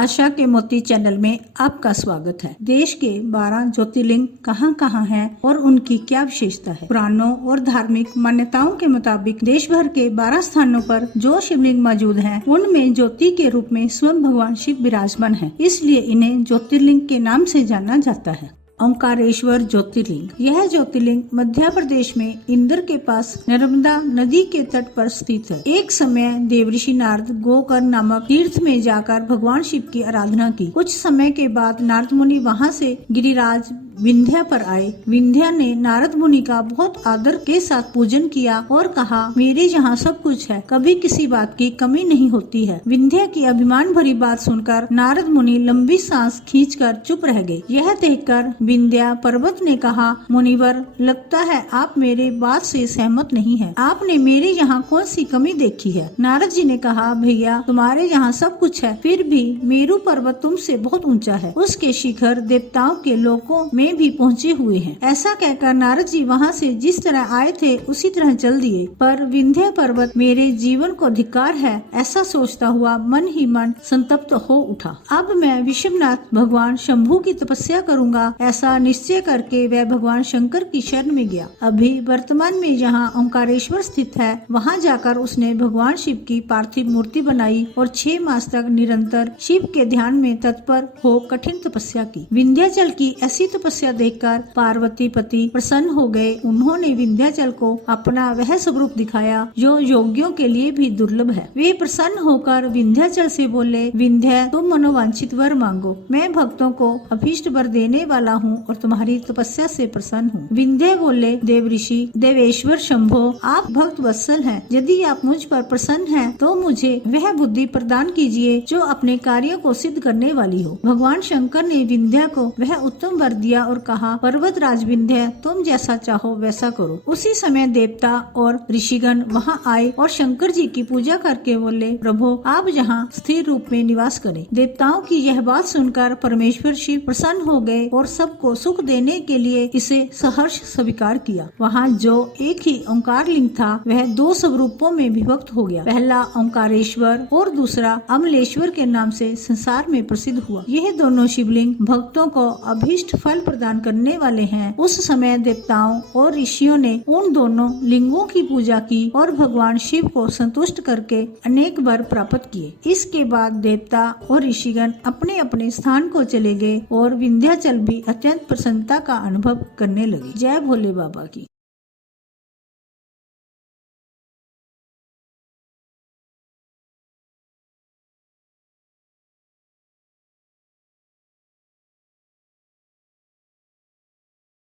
आशा के मोती चैनल में आपका स्वागत है। देश के 12 ज्योतिर्लिंग कहाँ कहाँ हैं और उनकी क्या विशेषता है। पुराणों और धार्मिक मान्यताओं के मुताबिक देश भर के 12 स्थानों पर जो शिवलिंग मौजूद हैं, उनमें ज्योति के रूप में स्वयं भगवान शिव विराजमान हैं। इसलिए इन्हें ज्योतिर्लिंग के नाम से जाना जाता है। ओंकारेश्वर ज्योतिर्लिंग। यह ज्योतिर्लिंग मध्य प्रदेश में इंदौर के पास नर्मदा नदी के तट पर स्थित है। एक समय देवऋषि नारद गोकर्ण नामक तीर्थ में जाकर भगवान शिव की आराधना की। कुछ समय के बाद नारद मुनि वहां से गिरिराज विंध्या पर आए। विंध्या ने नारद मुनि का बहुत आदर के साथ पूजन किया और कहा, मेरे यहाँ सब कुछ है, कभी किसी बात की कमी नहीं होती है। विंध्या की अभिमान भरी बात सुनकर नारद मुनि लंबी सांस खींचकर चुप रह गए। यह देखकर विंध्या पर्वत ने कहा, मुनिवर, लगता है आप मेरे बात से सहमत नहीं है। आपने मेरे यहाँ कौन सी कमी देखी है। नारद जी ने कहा, भैया तुम्हारे यहाँ सब कुछ है, फिर भी मेरू पर्वत तुमसे बहुत ऊंचा है। उसके शिखर देवताओं के लोकों में भी पहुँचे हुए हैं। ऐसा कहकर नारद जी वहाँ से जिस तरह आए थे उसी तरह चल दिए। पर विंध्य पर्वत मेरे जीवन को धिक्कार है, ऐसा सोचता हुआ मन ही मन संतप्त हो उठा। अब मैं विश्वनाथ भगवान शंभू की तपस्या करूंगा, ऐसा निश्चय करके वह भगवान शंकर की शरण में गया। अभी वर्तमान में जहाँ ओंकारेश्वर स्थित है, वहाँ जाकर उसने भगवान शिव की पार्थिव मूर्ति बनाई और 6 मास तक निरंतर शिव के ध्यान में तत्पर हो कठिन तपस्या की। विंध्याचल की ऐसी तपस्या देखकर पार्वती पति प्रसन्न हो गए। उन्होंने विंध्याचल को अपना वह स्वरूप दिखाया जो योगियों के लिए भी दुर्लभ है। वे प्रसन्न होकर विंध्याचल से बोले, विंध्या, तुम मनोवांछित वर मांगो, मैं भक्तों को अभीष्ट वर देने वाला हूँ और तुम्हारी तपस्या से प्रसन्न हूँ। विंध्या बोले, देवऋषि देवेश्वर शंभो, आप भक्त वत्सल हैं, यदि आप मुझ पर प्रसन्न हैं तो मुझे वह बुद्धि प्रदान कीजिए जो अपने कार्यों को सिद्ध करने वाली हो। भगवान शंकर ने विंध्या को वह उत्तम वर दिया और कहा, पर्वत राज विंध्या, तुम जैसा चाहो वैसा करो। उसी समय देवता और ऋषिगण वहाँ आए और शंकर जी की पूजा करके बोले, प्रभु आप यहाँ स्थिर रूप में निवास करें। देवताओं की यह बात सुनकर परमेश्वर शिव प्रसन्न हो गए और सबको सुख देने के लिए इसे सहर्ष स्वीकार किया। वहाँ जो एक ही ओंकार लिंग था वह 2 स्वरूपों में विभक्त हो गया। पहला ओंकारेश्वर और दूसरा अमलेश्वर के नाम से संसार में प्रसिद्ध हुआ। यह दोनों शिवलिंग भक्तों को अभीष्ट फल प्रदान करने वाले हैं। उस समय देवताओं और ऋषियों ने उन दोनों लिंगों की पूजा की और भगवान शिव को संतुष्ट करके अनेक वर प्राप्त किए। इसके बाद देवता और ऋषिगण अपने अपने स्थान को चले गए और विंध्याचल भी अत्यंत प्रसन्नता का अनुभव करने लगे। जय भोले बाबा की।